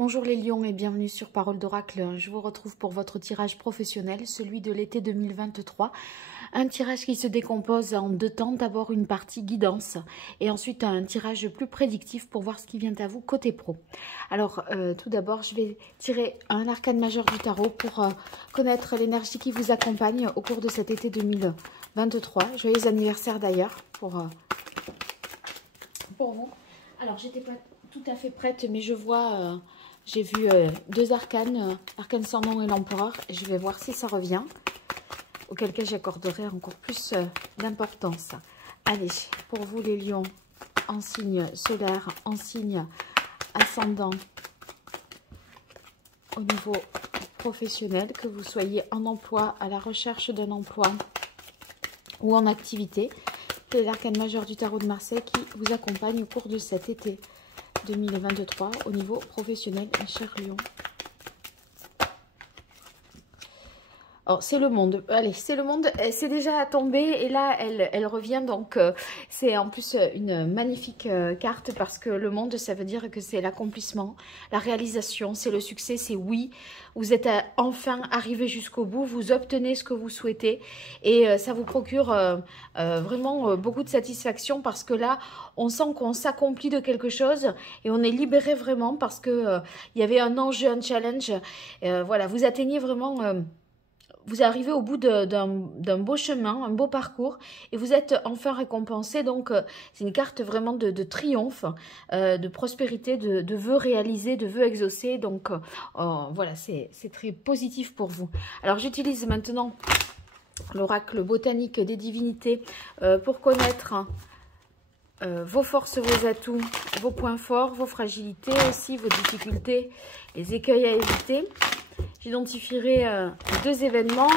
Bonjour les lions et bienvenue sur Parole d'Oracle. Je vous retrouve pour votre tirage professionnel, celui de l'été 2023. Un tirage qui se décompose en deux temps. D'abord une partie guidance et ensuite un tirage plus prédictif pour voir ce qui vient à vous côté pro. Alors tout d'abord je vais tirer un arcane majeur du tarot pour connaître l'énergie qui vous accompagne au cours de cet été 2023. Joyeux anniversaire d'ailleurs pour vous. Alors j'étais pas tout à fait prête mais je vois... j'ai vu deux arcanes, l'arcane sans nom et l'empereur, et je vais voir si ça revient, auquel cas j'accorderai encore plus d'importance. Allez, pour vous les lions, en signe solaire, en signe ascendant, au niveau professionnel, que vous soyez en emploi, à la recherche d'un emploi ou en activité, c'est l'arcane majeur du tarot de Marseille qui vous accompagne au cours de cet été 2023 au niveau professionnel, mes chers lions. Alors, c'est le monde. Allez, c'est le monde. C'est déjà tombé et là, elle revient. Donc, c'est en plus une magnifique carte parce que le monde, ça veut dire que c'est l'accomplissement, la réalisation, c'est le succès, c'est oui. Vous êtes enfin arrivé jusqu'au bout, vous obtenez ce que vous souhaitez et ça vous procure vraiment beaucoup de satisfaction parce que là, on sent qu'on s'accomplit de quelque chose et on est libéré vraiment parce que il y avait un enjeu, un challenge. Voilà, vous atteignez vraiment... vous arrivez au bout d'un beau chemin, un beau parcours et vous êtes enfin récompensé. Donc, c'est une carte vraiment de triomphe, de prospérité, de vœux réalisés, de vœux exaucés. Donc, voilà, c'est très positif pour vous. Alors, j'utilise maintenant l'oracle botanique des divinités pour connaître vos forces, vos atouts, vos points forts, vos fragilités aussi, vos difficultés, les écueils à éviter. J'identifierai deux événements,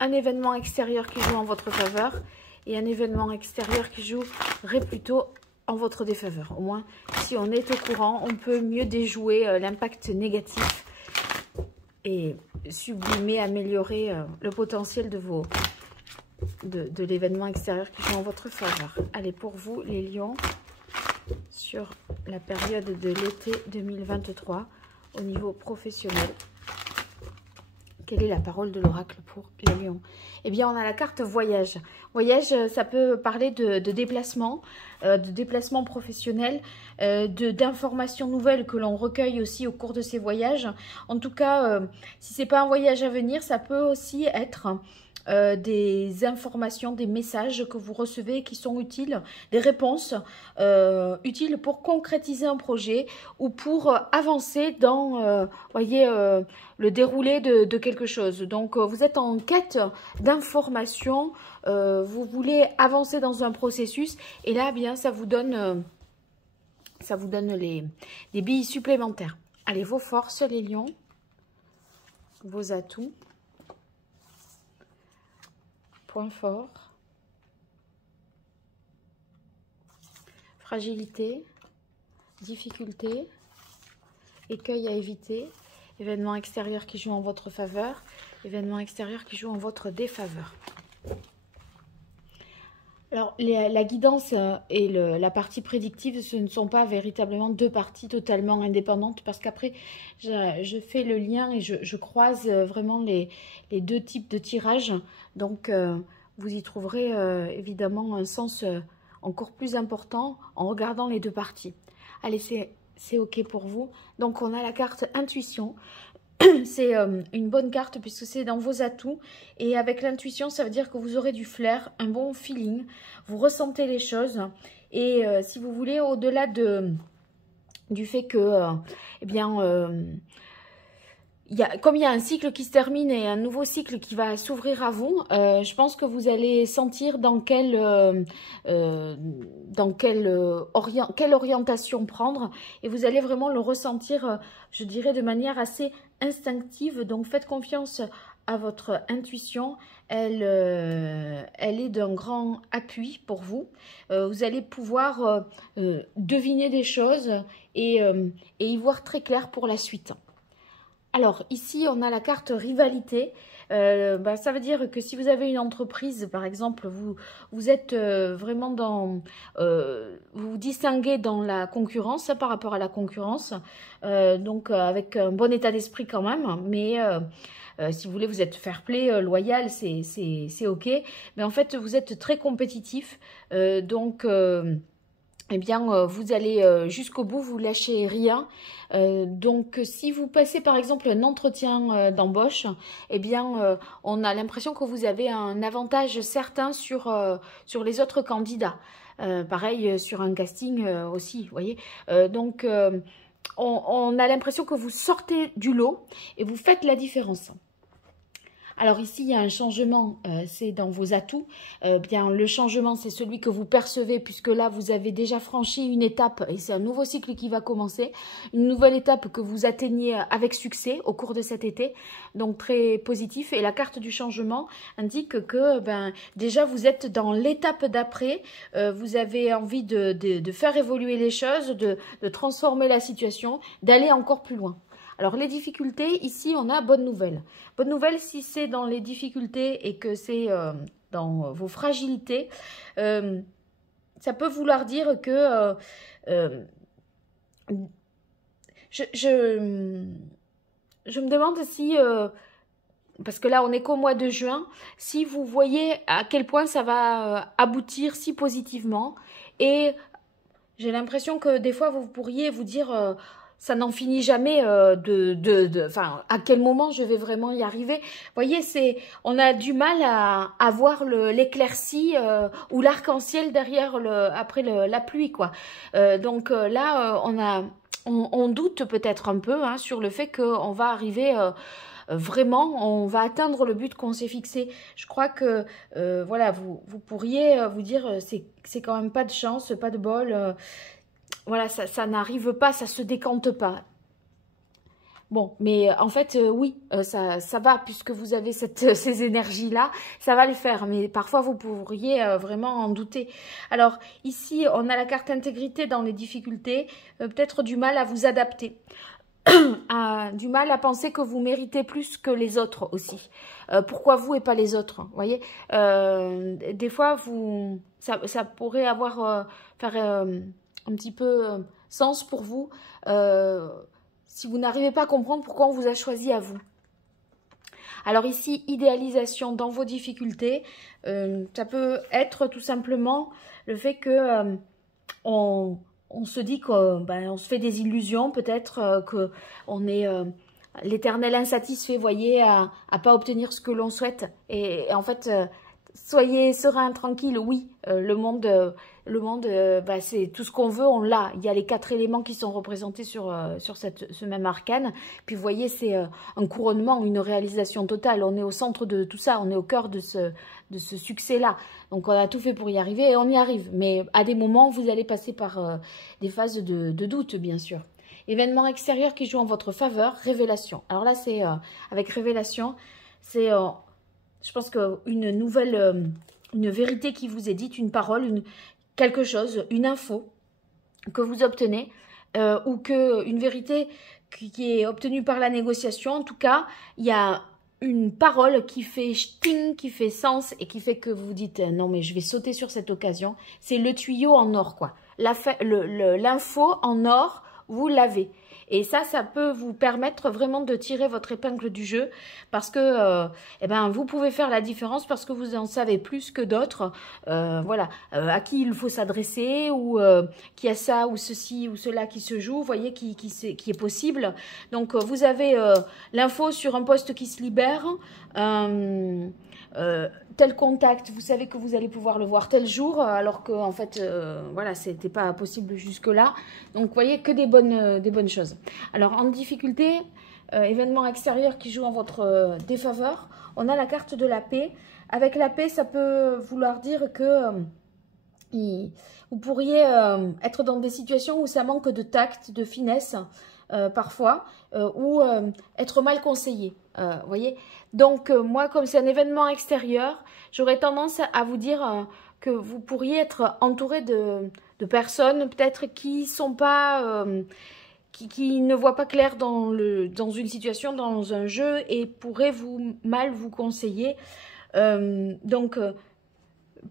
un événement extérieur qui joue en votre faveur et un événement extérieur qui jouerait plutôt en votre défaveur. Au moins, si on est au courant, on peut mieux déjouer l'impact négatif et sublimer, améliorer le potentiel de l'événement extérieur qui joue en votre faveur. Allez, pour vous, les lions, sur la période de l'été 2023 au niveau professionnel. Quelle est la parole de l'oracle pour les lions? Eh bien, on a la carte voyage. Voyage, ça peut parler de déplacement professionnel, d'informations nouvelles que l'on recueille aussi au cours de ces voyages. En tout cas, si ce n'est pas un voyage à venir, ça peut aussi être des informations, des messages que vous recevez qui sont utiles, des réponses utiles pour concrétiser un projet ou pour avancer dans, voyez, le déroulé de quelque chose. Donc, vous êtes en quête d'informations, vous voulez avancer dans un processus et là, bien, ça vous donne des billes supplémentaires. Allez, vos forces, les lions, vos atouts. Point fort, fragilité, difficulté, écueil à éviter, événement extérieur qui joue en votre faveur, événement extérieur qui joue en votre défaveur. Alors, la guidance et la partie prédictive, ce ne sont pas véritablement deux parties totalement indépendantes parce qu'après, je fais le lien et je croise vraiment les deux types de tirages. Donc, vous y trouverez évidemment un sens encore plus important en regardant les deux parties. Allez, c'est OK pour vous. Donc, on a la carte intuition. C'est une bonne carte puisque c'est dans vos atouts et avec l'intuition ça veut dire que vous aurez du flair, un bon feeling, vous ressentez les choses et si vous voulez au-delà du fait que eh bien comme il y a un cycle qui se termine et un nouveau cycle qui va s'ouvrir à vous, je pense que vous allez sentir dans quelle orientation prendre et vous allez vraiment le ressentir, je dirais, de manière assez instinctive. Donc, faites confiance à votre intuition. Elle est d'un grand appui pour vous. Vous allez pouvoir deviner des choses et y voir très clair pour la suite. Alors, ici, on a la carte rivalité. Ça veut dire que si vous avez une entreprise, par exemple, vous êtes vraiment dans... vous vous distinguez dans la concurrence, par rapport à la concurrence. Donc, avec un bon état d'esprit quand même. Mais si vous voulez, vous êtes fair play, loyal, c'est OK. Mais en fait, vous êtes très compétitif. Donc... eh bien, vous allez jusqu'au bout, vous lâchez rien. Donc, si vous passez par exemple un entretien d'embauche, eh bien, on a l'impression que vous avez un avantage certain sur les autres candidats. Pareil sur un casting aussi, vous voyez. On a l'impression que vous sortez du lot et vous faites la différence. Alors ici, il y a un changement, c'est dans vos atouts. Bien, le changement, c'est celui que vous percevez puisque là, vous avez déjà franchi une étape et c'est un nouveau cycle qui va commencer. Une nouvelle étape que vous atteignez avec succès au cours de cet été, donc très positif. Et la carte du changement indique que déjà, vous êtes dans l'étape d'après. Vous avez envie de faire évoluer les choses, de transformer la situation, d'aller encore plus loin. Alors, les difficultés, ici, on a bonne nouvelle. Bonne nouvelle, si c'est dans les difficultés et que c'est dans vos fragilités, ça peut vouloir dire que je me demande si, parce que là, on n'est qu'au mois de juin, si vous voyez à quel point ça va aboutir si positivement. Et j'ai l'impression que des fois, vous pourriez vous dire... ça n'en finit jamais enfin, à quel moment je vais vraiment y arriver. Vous voyez, on a du mal à voir l'éclaircie ou l'arc-en-ciel derrière après la pluie, quoi. Là, on doute peut-être un peu sur le fait qu'on va arriver... vraiment, on va atteindre le but qu'on s'est fixé. Je crois que, voilà, vous pourriez vous dire, c'est quand même pas de chance, pas de bol... voilà, ça n'arrive pas, ça se décante pas. Bon, mais en fait, oui, ça va, puisque vous avez ces énergies-là, ça va le faire. Mais parfois, vous pourriez vraiment en douter. Alors, ici, on a la carte intégrité dans les difficultés. Peut-être du mal à vous adapter. Du mal à penser que vous méritez plus que les autres aussi. Pourquoi vous et pas les autres, vous voyez. Des fois, ça pourrait faire un petit peu sens pour vous si vous n'arrivez pas à comprendre pourquoi on vous a choisi à vous. Alors ici, idéalisation dans vos difficultés, ça peut être tout simplement le fait que on se dit qu'on se fait des illusions, peut-être qu'on est l'éternel insatisfait, vous voyez, à pas obtenir ce que l'on souhaite. Et en fait, soyez serein, tranquille, oui, le monde c'est tout ce qu'on veut, on l'a. Il y a les 4 éléments qui sont représentés sur ce même arcane. Puis vous voyez, c'est un couronnement, une réalisation totale. On est au centre de tout ça, on est au cœur de ce succès-là. Donc on a tout fait pour y arriver et on y arrive. Mais à des moments, vous allez passer par des phases de doute, bien sûr. Événement extérieur qui joue en votre faveur, révélation. Alors là, c'est avec révélation, c'est... je pense qu'une nouvelle, une vérité qui vous est dite, une parole, quelque chose, une info que vous obtenez, ou une vérité qui est obtenue par la négociation. En tout cas, il y a une parole qui fait sting, qui fait sens et qui fait que vous dites non mais je vais sauter sur cette occasion. C'est le tuyau en or, quoi. L'info en or, vous l'avez. Et ça peut vous permettre vraiment de tirer votre épingle du jeu parce que vous pouvez faire la différence parce que vous en savez plus que d'autres. Voilà, à qui il faut s'adresser ou qui a ça ou ceci ou cela qui se joue, vous voyez, qui est possible. Donc, vous avez l'info sur un poste qui se libère. Tel contact, vous savez que vous allez pouvoir le voir tel jour, alors que en fait, voilà, c'était pas possible jusque-là. Donc, vous voyez que des bonnes choses. Alors, en difficulté, événement extérieur qui joue en votre défaveur, on a la carte de la paix. Avec la paix, ça peut vouloir dire que vous pourriez être dans des situations où ça manque de tact, de finesse, parfois, ou être mal conseillé. Voyez. Donc, moi, comme c'est un événement extérieur, j'aurais tendance à vous dire que vous pourriez être entouré de personnes peut-être qui sont pas... qui ne voit pas clair dans une situation, dans un jeu, et pourrait mal vous conseiller. Donc,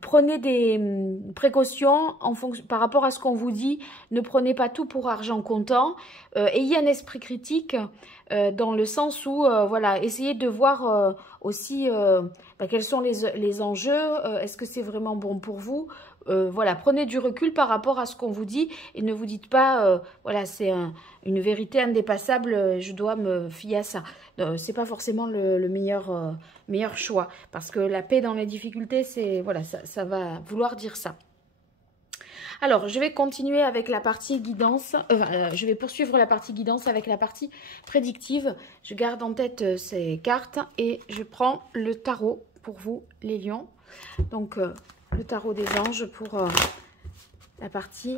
prenez des précautions par rapport à ce qu'on vous dit. Ne prenez pas tout pour argent comptant. Ayez un esprit critique dans le sens où, voilà, essayez de voir aussi quels sont les enjeux. Est-ce que c'est vraiment bon pour vous? Voilà, prenez du recul par rapport à ce qu'on vous dit et ne vous dites pas, voilà, c'est une vérité indépassable, je dois me fier à ça. C'est pas forcément le meilleur choix, parce que la paix dans les difficultés, c'est, voilà, ça va vouloir dire ça. Alors, je vais continuer avec la partie guidance, je vais poursuivre la partie guidance avec la partie prédictive. Je garde en tête ces cartes et je prends le tarot pour vous, les lions. Donc, le tarot des anges pour la partie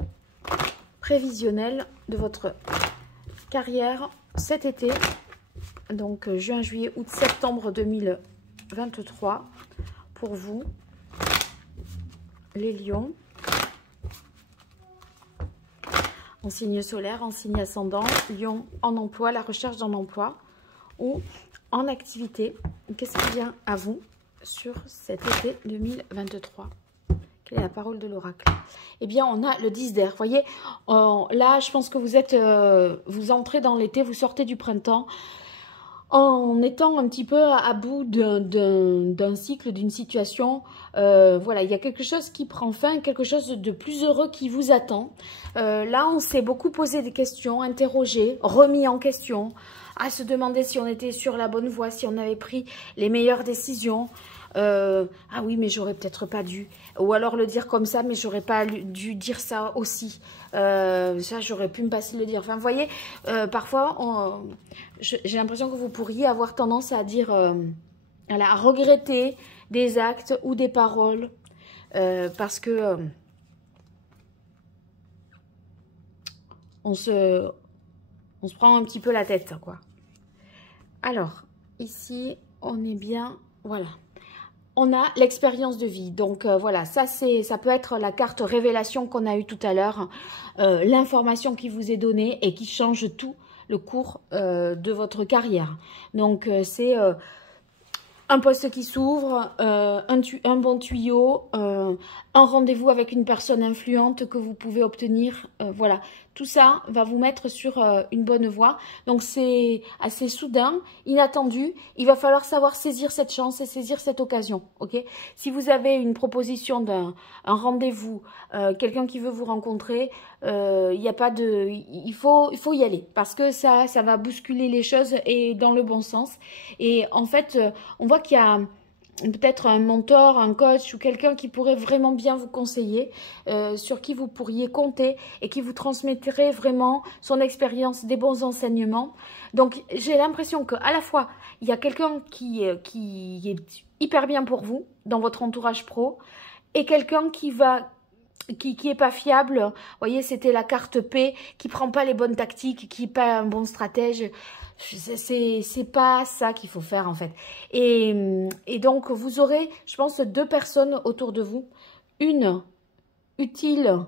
prévisionnelle de votre carrière cet été. Donc, juin, juillet, août, septembre 2023 pour vous, les lions. En signe solaire, en signe ascendant, lion en emploi, la recherche d'un emploi ou en activité. Qu'est-ce qui vient à vous sur cet été 2023? Quelle est la parole de l'oracle? Eh bien, on a le 10 d'air. Vous voyez, là, je pense que vous entrez dans l'été, vous sortez du printemps en étant un petit peu à bout d'un cycle, d'une situation. Voilà, il y a quelque chose qui prend fin, quelque chose de plus heureux qui vous attend. Là, on s'est beaucoup posé des questions, interrogé, remis en question, à se demander si on était sur la bonne voie, si on avait pris les meilleures décisions. Ah oui, mais j'aurais peut-être pas dû. Ou alors le dire comme ça, mais j'aurais pas dû dire ça aussi. Ça, j'aurais pu me passer de le dire. Enfin, vous voyez, parfois, j'ai l'impression que vous pourriez avoir tendance à dire, à regretter des actes ou des paroles. Parce que on se prend un petit peu la tête, quoi. Alors, ici, on est bien, voilà. On a l'expérience de vie. Donc, voilà, ça peut être la carte révélation qu'on a eue tout à l'heure. L'information qui vous est donnée et qui change tout le cours de votre carrière. Donc, c'est un poste qui s'ouvre, un bon tuyau, un rendez-vous avec une personne influente que vous pouvez obtenir. Voilà, tout ça va vous mettre sur une bonne voie. Donc, c'est assez soudain, inattendu. Il va falloir savoir saisir cette chance et saisir cette occasion. Ok. Si vous avez une proposition d'un rendez-vous, quelqu'un qui veut vous rencontrer, il faut y aller parce que ça va bousculer les choses et dans le bon sens. Et en fait, on voit qu'il y a peut-être un mentor, un coach ou quelqu'un qui pourrait vraiment bien vous conseiller, sur qui vous pourriez compter et qui vous transmettrait vraiment son expérience, des bons enseignements. Donc, j'ai l'impression qu'à la fois, il y a quelqu'un qui est hyper bien pour vous dans votre entourage pro et quelqu'un qui est pas fiable. Vous voyez, c'était la carte P, qui prend pas les bonnes tactiques, qui n'est pas un bon stratège. C'est pas ça qu'il faut faire en fait. Et donc vous aurez, je pense, deux personnes autour de vous. Une utile,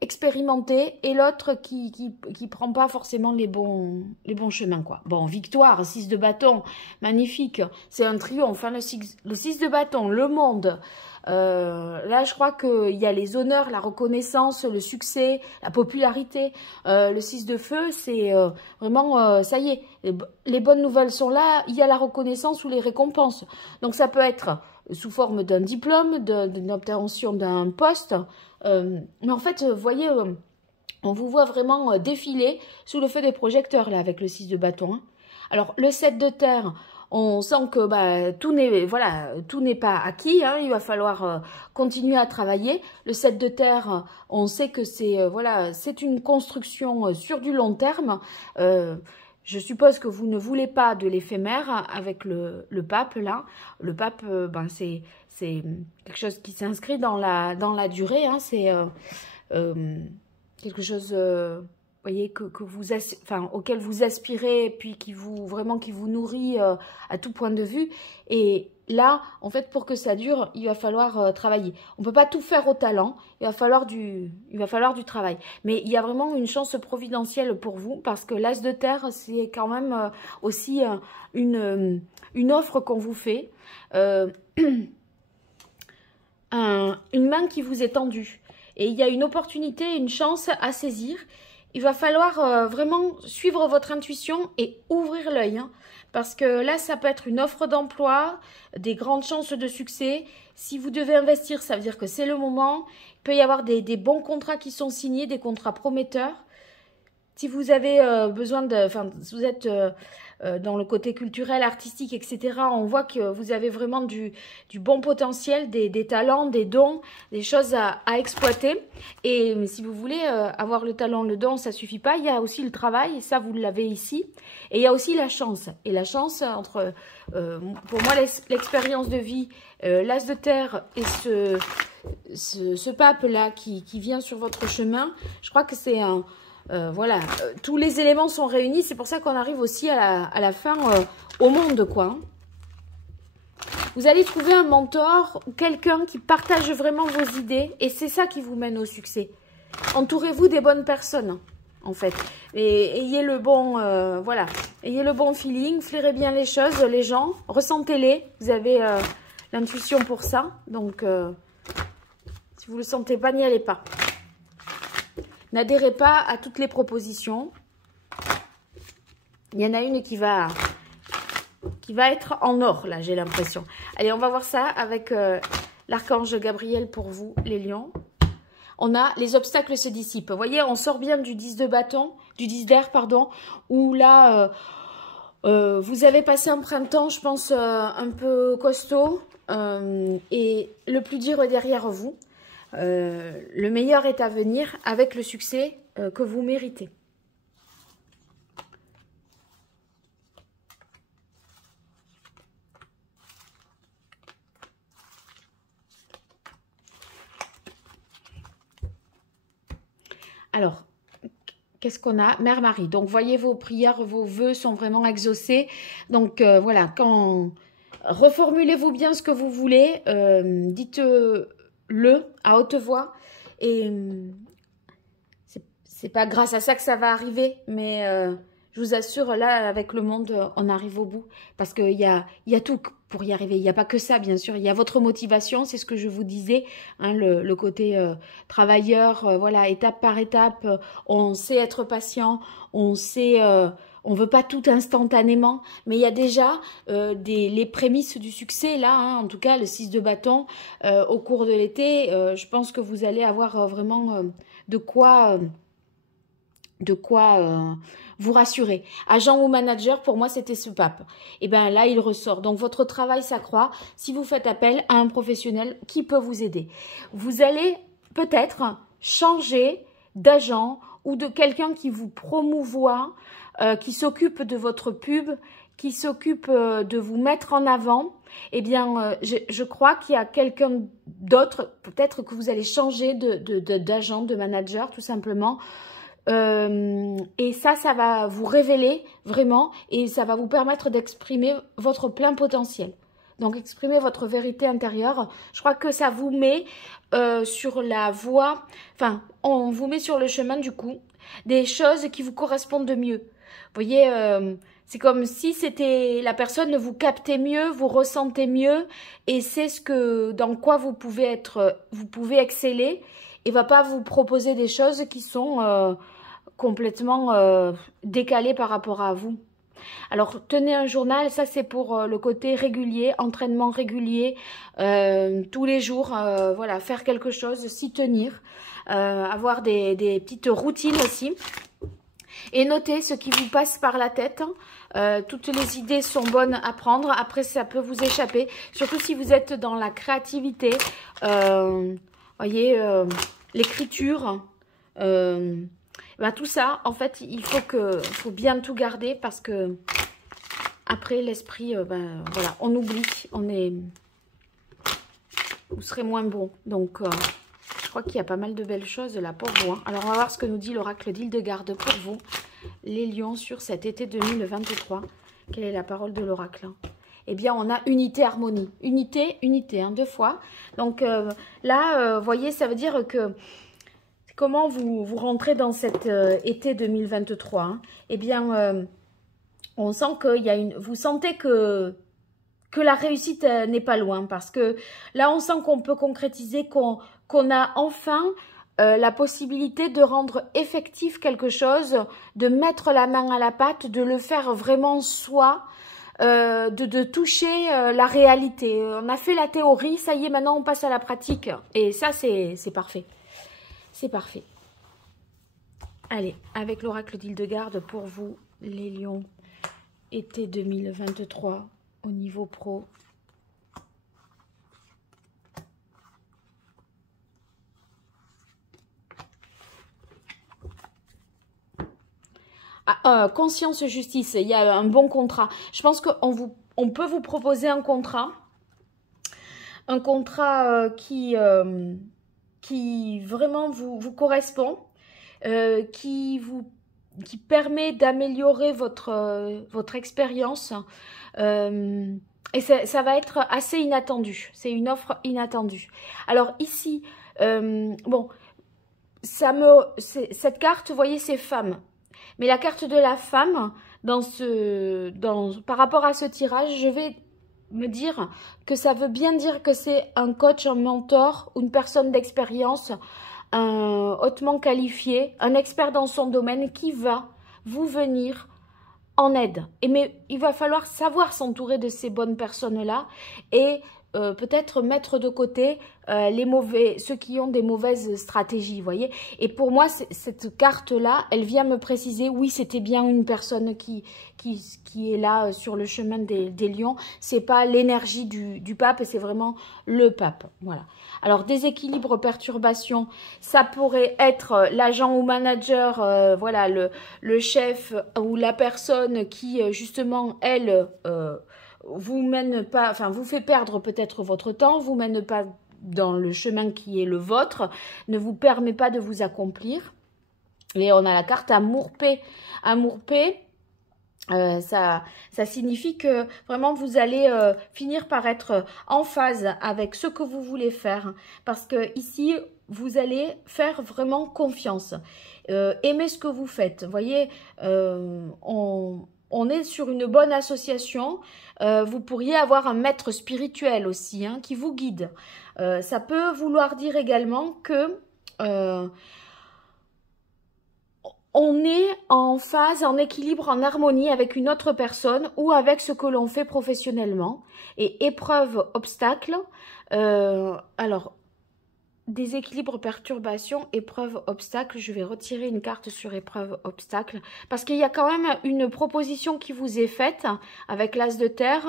expérimentée, et l'autre qui prend pas forcément les bons chemins, quoi. Bon, victoire, 6 de bâton, magnifique. C'est un triomphe, hein, le 6 de bâton, le monde. Là, je crois qu'il y a les honneurs, la reconnaissance, le succès, la popularité. Le 6 de feu, c'est vraiment, ça y est, les bonnes nouvelles sont là, il y a la reconnaissance ou les récompenses. Donc, ça peut être sous forme d'un diplôme, d'une obtention d'un poste. Mais en fait, vous voyez, on vous voit vraiment défiler sous le feu des projecteurs, là, avec le 6 de bâton. Hein. Alors, le 7 de terre... On sent que tout n'est pas acquis, hein, il va falloir continuer à travailler. Le 7 de terre, on sait que c'est une construction sur du long terme. Je suppose que vous ne voulez pas de l'éphémère avec le pape là. Le pape, c'est quelque chose qui s'inscrit dans la durée. Hein, c'est quelque chose voyez, auquel vous aspirez, et puis qui vous nourrit à tout point de vue. Et là, en fait, pour que ça dure, il va falloir travailler. On ne peut pas tout faire au talent, il va falloir du travail. Mais il y a vraiment une chance providentielle pour vous, parce que l'As de terre, c'est quand même aussi une offre qu'on vous fait, une main qui vous est tendue. Et il y a une opportunité, une chance à saisir. Il va falloir vraiment suivre votre intuition et ouvrir l'œil. Hein, parce que là, ça peut être une offre d'emploi, des grandes chances de succès. Si vous devez investir, ça veut dire que c'est le moment. Il peut y avoir des bons contrats qui sont signés, des contrats prometteurs. Si vous avez besoin de... Enfin, si vous êtes dans le côté culturel, artistique, etc., on voit que vous avez vraiment du bon potentiel, des talents, des dons, des choses à exploiter. Et si vous voulez avoir le talent, le don, ça ne suffit pas. Il y a aussi le travail, et ça, vous l'avez ici. Et il y a aussi la chance. Et la chance, entre, pour moi, l'expérience de vie, l'As de terre et ce pape-là qui vient sur votre chemin, je crois que c'est un... voilà, tous les éléments sont réunis, c'est pour ça qu'on arrive aussi à la fin au monde, quoi. Vous allez trouver un mentor, quelqu'un qui partage vraiment vos idées, et c'est ça qui vous mène au succès. Entourez-vous des bonnes personnes, en fait, et ayez le bon, voilà, ayez le bon feeling, flairez bien les choses, les gens, ressentez-les, vous avez l'intuition pour ça, donc si vous ne le sentez pas, n'y allez pas. N'adhérez pas à toutes les propositions. Il y en a une qui va être en or, là, j'ai l'impression. Allez, on va voir ça avec l'archange Gabriel pour vous, les lions. On a les obstacles se dissipent. Vous voyez, on sort bien du 10 de bâton, du 10 d'air, pardon, où là, vous avez passé un printemps, je pense, un peu costaud, et le plus dur est derrière vous. Le meilleur est à venir avec le succès que vous méritez. Alors, qu'est-ce qu'on a? Mère Marie. Donc, voyez, vos prières, vos vœux sont vraiment exaucés. Donc, voilà, reformulez-vous bien ce que vous voulez. Dites-le à haute voix. Et c'est pas grâce à ça que ça va arriver, mais je vous assure, là, avec le monde, on arrive au bout. Parce qu'il y a tout pour y arriver. Il n'y a pas que ça, bien sûr. Il y a votre motivation, c'est ce que je vous disais, hein, le côté travailleur, voilà, étape par étape. On sait être patient, on sait... on ne veut pas tout instantanément, mais il y a déjà les prémices du succès, là, hein, en tout cas, le 6 de bâton, au cours de l'été. Je pense que vous allez avoir vraiment de quoi vous rassurer. Agent ou manager, pour moi, c'était ce pape. Et bien là, il ressort. Donc, votre travail s'accroît si vous faites appel à un professionnel qui peut vous aider. Vous allez peut-être changer d'agent ou de quelqu'un qui vous promouvoit, qui s'occupe de votre pub, qui s'occupe de vous mettre en avant. Eh bien, je crois qu'il y a quelqu'un d'autre, peut-être que vous allez changer d'agent, de manager, tout simplement. Et ça va vous révéler vraiment et ça va vous permettre d'exprimer votre plein potentiel. Donc, exprimer votre vérité intérieure. Je crois que ça vous met sur la voie, enfin, on vous met sur le chemin du coup, des choses qui vous correspondent de mieux. Vous voyez, c'est comme si c'était la personne vous captait mieux, vous ressentez mieux et c'est dans quoi vous pouvez exceller et va pas vous proposer des choses qui sont complètement décalées par rapport à vous. Alors, tenez un journal, ça c'est pour le côté régulier, entraînement régulier, tous les jours, voilà, faire quelque chose, s'y tenir, avoir des petites routines aussi. Et notez ce qui vous passe par la tête. Toutes les idées sont bonnes à prendre. Après, ça peut vous échapper. Surtout si vous êtes dans la créativité. Voyez, l'écriture. Ben, tout ça, en fait, il faut bien tout garder parce que après, l'esprit, ben, voilà, on oublie. Vous serez moins bon. Donc, crois qu'il y a pas mal de belles choses là pour vous. Hein. Alors, on va voir ce que nous dit l'oracle d'Hildegarde pour vous, les lions, sur cet été 2023. Quelle est la parole de l'oracle? Eh bien, on a unité, harmonie. Unité, unité, hein, 2 fois. Donc là, vous voyez, ça veut dire que comment vous rentrez dans cet été 2023. Hein. Eh bien, on sent qu'il y a vous sentez que la réussite n'est pas loin. Parce que là, on sent qu'on peut concrétiser, qu'on a enfin la possibilité de rendre effectif quelque chose, de mettre la main à la pâte, de le faire vraiment soi, de toucher la réalité. On a fait la théorie, ça y est, maintenant on passe à la pratique. Et ça, c'est parfait. C'est parfait. Allez, avec l'oracle d'Hildegarde pour vous, les lions, été 2023 au niveau pro. Conscience, justice, il y a un bon contrat. Je pense qu'on peut vous proposer un contrat qui vraiment vous correspond, qui permet d'améliorer votre expérience. Et ça va être assez inattendu. C'est une offre inattendue. Alors ici, bon, cette carte, vous voyez, c'est femme. Mais la carte de la femme, par rapport à ce tirage, je vais me dire que ça veut bien dire que c'est un coach, un mentor, une personne d'expérience, un hautement qualifié, un expert dans son domaine qui va vous venir en aide. Mais il va falloir savoir s'entourer de ces bonnes personnes-là et peut-être mettre de côté ceux qui ont des mauvaises stratégies, vous voyez. Et pour moi, cette carte-là, elle vient me préciser, oui, c'était bien une personne qui est là sur le chemin des lions. C'est pas l'énergie du pape, c'est vraiment le pape. Voilà. Alors, déséquilibre, perturbation, ça pourrait être l'agent ou manager, voilà, le chef ou la personne qui, justement, elle... vous mène pas, enfin vous fait perdre peut-être votre temps, vous mène pas dans le chemin qui est le vôtre, ne vous permet pas de vous accomplir. Et on a la carte amour-paix. Amour-paix, ça signifie que vraiment vous allez finir par être en phase avec ce que vous voulez faire. Parce que ici, vous allez faire vraiment confiance. Aimez ce que vous faites. Vous voyez, on est sur une bonne association. Vous pourriez avoir un maître spirituel aussi, hein, qui vous guide. Ça peut vouloir dire également que on est en phase, en équilibre, en harmonie avec une autre personne ou avec ce que l'on fait professionnellement. Et épreuve, obstacle. Alors, déséquilibre, perturbation, épreuve, obstacle. Je vais retirer une carte sur épreuve, obstacle. Parce qu'il y a quand même une proposition qui vous est faite avec l'as de terre.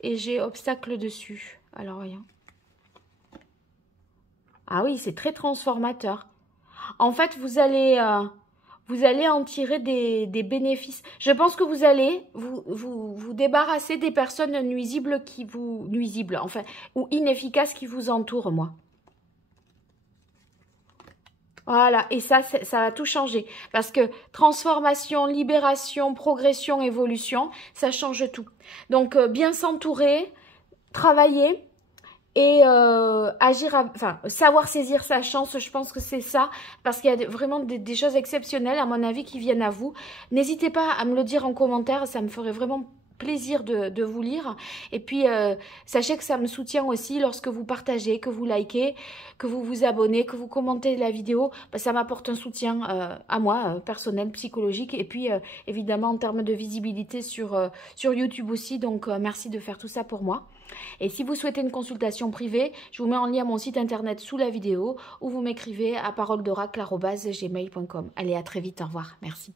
Et j'ai obstacle dessus. Alors, voyons. Ah oui, c'est très transformateur. En fait, vous allez en tirer des bénéfices. Je pense que vous allez vous débarrasser des personnes nuisibles enfin, ou inefficaces qui vous entourent, moi. Voilà, et ça va tout changer. Parce que transformation, libération, progression, évolution, ça change tout. Donc, bien s'entourer, travailler et agir, enfin, savoir saisir sa chance, je pense que c'est ça. Parce qu'il y a vraiment des choses exceptionnelles, à mon avis, qui viennent à vous. N'hésitez pas à me le dire en commentaire, ça me ferait vraiment plaisir de vous lire. Et puis sachez que ça me soutient aussi lorsque vous partagez, que vous likez, que vous vous abonnez, que vous commentez la vidéo. Ça m'apporte un soutien à moi, personnel, psychologique, et puis évidemment en termes de visibilité sur YouTube aussi. Donc merci de faire tout ça pour moi. Et si vous souhaitez une consultation privée, je vous mets en lien mon site internet sous la vidéo, ou vous m'écrivez à paroledoracle@gmail.com. Allez, à très vite, au revoir, merci.